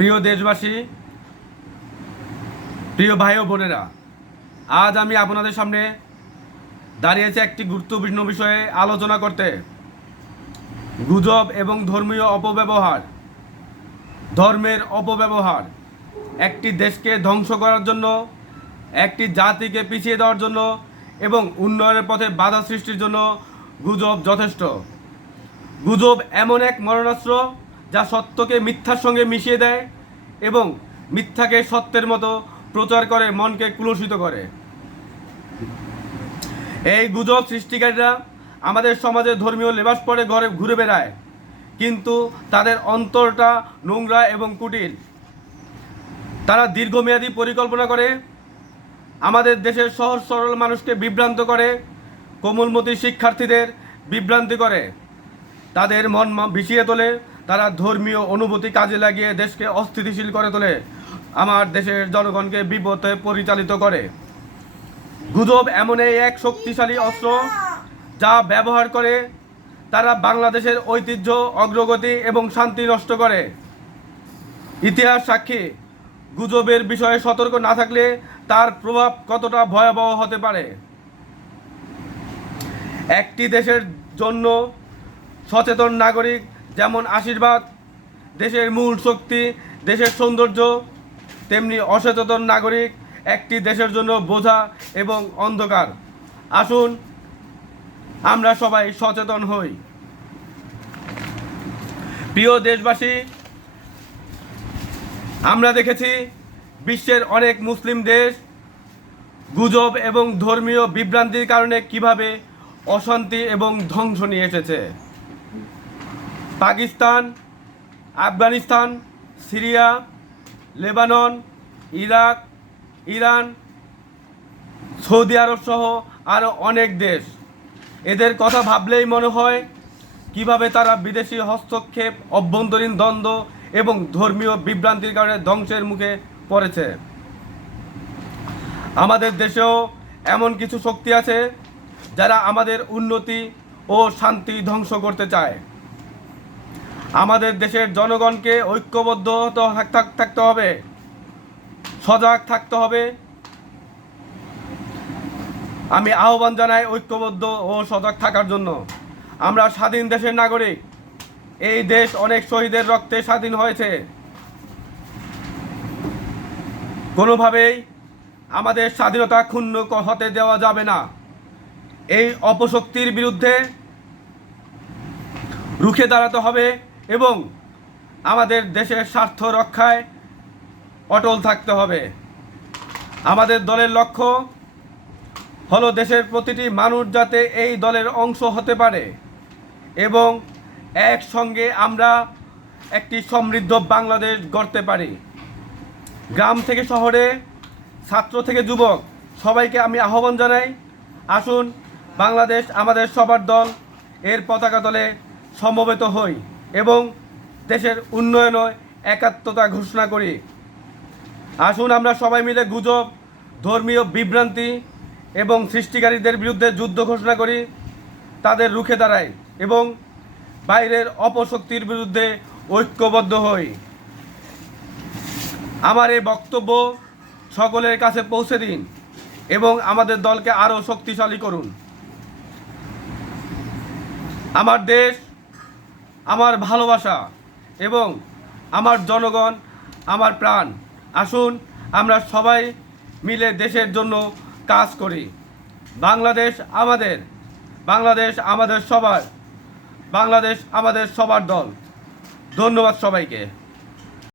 প্রিয় দেশবাসী, প্রিয় ভাই ও বোনেরা, আজ আমি আপনাদের সামনে দাঁড়িয়েছি একটি গুরুত্বপূর্ণ বিষয়ে আলোচনা করতে। গুজব এবং ধর্মীয় অপব্যবহার। ধর্মের অপব্যবহার একটি দেশকে ধ্বংস করার জন্য, একটি জাতিকে পিছিয়ে দেওয়ার জন্য এবং উন্নয়নের পথে বাধা সৃষ্টির জন্য গুজব যথেষ্ট। গুজব এমন এক মরণাস্ত্র যা সত্যকে মিথ্যার সঙ্গে মিশিয়ে দেয় এবং মিথ্যাকে সত্যের মতো প্রচার করে মনকে কুলসিত করে। এই গুজব সৃষ্টিকারীরা আমাদের সমাজে ধর্মীয় লেবাস পরে ঘরে ঘুরে বেড়ায়, কিন্তু তাদের অন্তরটা নোংরা এবং কুটিল। তারা দীর্ঘমেয়াদী পরিকল্পনা করে আমাদের দেশের সহজ সরল মানুষকে বিভ্রান্ত করে, কোমলমতি শিক্ষার্থীদের বিভ্রান্তি করে, তাদের মন ভিসিয়ে তোলে। তারা ধর্মীয় অনুভূতি কাজে লাগিয়ে দেশকে অস্থিতিশীল করে তোলে, আমার দেশের জনগণকে বিপথে পরিচালিত করে। গুজব এমনই এক শক্তিশালী অস্ত্র যা ব্যবহার করে তারা বাংলাদেশের ঐতিহ্য, অগ্রগতি এবং শান্তি নষ্ট করে। ইতিহাস সাক্ষী, গুজবের বিষয়ে সতর্ক না থাকলে তার প্রভাব কতটা ভয়াবহ হতে পারে। একটি দেশের জন্য সচেতন নাগরিক যেমন আশীর্বাদ, দেশের মূল শক্তি, দেশের সৌন্দর্য, তেমনি অসচেতন নাগরিক একটি দেশের জন্য বোঝা এবং অন্ধকার। আসুন আমরা সবাই সচেতন হই। প্রিয় দেশবাসী, আমরা দেখেছি বিশ্বের অনেক মুসলিম দেশ গুজব এবং ধর্মীয় বিভ্রান্তির কারণে কিভাবে অশান্তি এবং ধ্বংস নিয়ে এসেছে। Pakistan, Afghanistan, Syria, Lebanon, Iraq, Iran, Saudi Arab সহ আরও অনেক দেশ। এদের কথা ভাবলেই মনে হয় কিভাবে তারা বিদেশি হস্তক্ষেপ, অভ্যন্তরীণ দ্বন্দ্ব এবং ধর্মীয় বিভ্রান্তির কারণে ধ্বংসের মুখে পড়েছে। আমাদের দেশেও এমন কিছু শক্তি আছে যারা আমাদের উন্নতি ও শান্তি ধ্বংস করতে চায়। আমাদের দেশের জনগণকে ঐক্যবদ্ধ থাকতে হবে, সজাগ থাকতে হবে। আমি আহ্বান জানাই ঐক্যবদ্ধ ও সজাগ থাকার জন্য। আমরা স্বাধীন দেশের নাগরিক। এই দেশ অনেক শহীদের রক্তে স্বাধীন হয়েছে। কোনোভাবেই আমাদের স্বাধীনতা ক্ষুণ্ণ হতে দেওয়া যাবে না। এই অপশক্তির বিরুদ্ধে রুখে দাঁড়াতে হবে এবং আমাদের দেশের স্বার্থ রক্ষায় অটল থাকতে হবে। আমাদের দলের লক্ষ্য হলো দেশের প্রতিটি মানুষ যাতে এই দলের অংশ হতে পারে এবং একসঙ্গে আমরা একটি সমৃদ্ধ বাংলাদেশ গড়তে পারি। গ্রাম থেকে শহরে, ছাত্র থেকে যুবক, সবাইকে আমি আহ্বান জানাই, আসুন বাংলাদেশ আমাদের সবার দল এর পতাকা তলে সমবেত হই এবং দেশের উন্নয়নে একাত্মতা ঘোষণা করি। আসুন আমরা সবাই মিলে গুজব, ধর্মীয় বিভ্রান্তি এবং সৃষ্টিকারীদের বিরুদ্ধে যুদ্ধ ঘোষণা করি, তাদের রুখে দাঁড়াই এবং বাইরের অপশক্তির বিরুদ্ধে ঐক্যবদ্ধ হই। আমার এই বক্তব্য সকলের কাছে পৌঁছে দিন এবং আমাদের দলকে আরও শক্তিশালী করুন। আমার দেশ, আমার ভালোবাসা এবং আমার জনগণ আমার প্রাণ। আসুন আমরা সবাই মিলে দেশের জন্য কাজ করি। বাংলাদেশ আমাদের, বাংলাদেশ আমাদের সবার, বাংলাদেশ আমাদের সবার দল। ধন্যবাদ সবাইকে।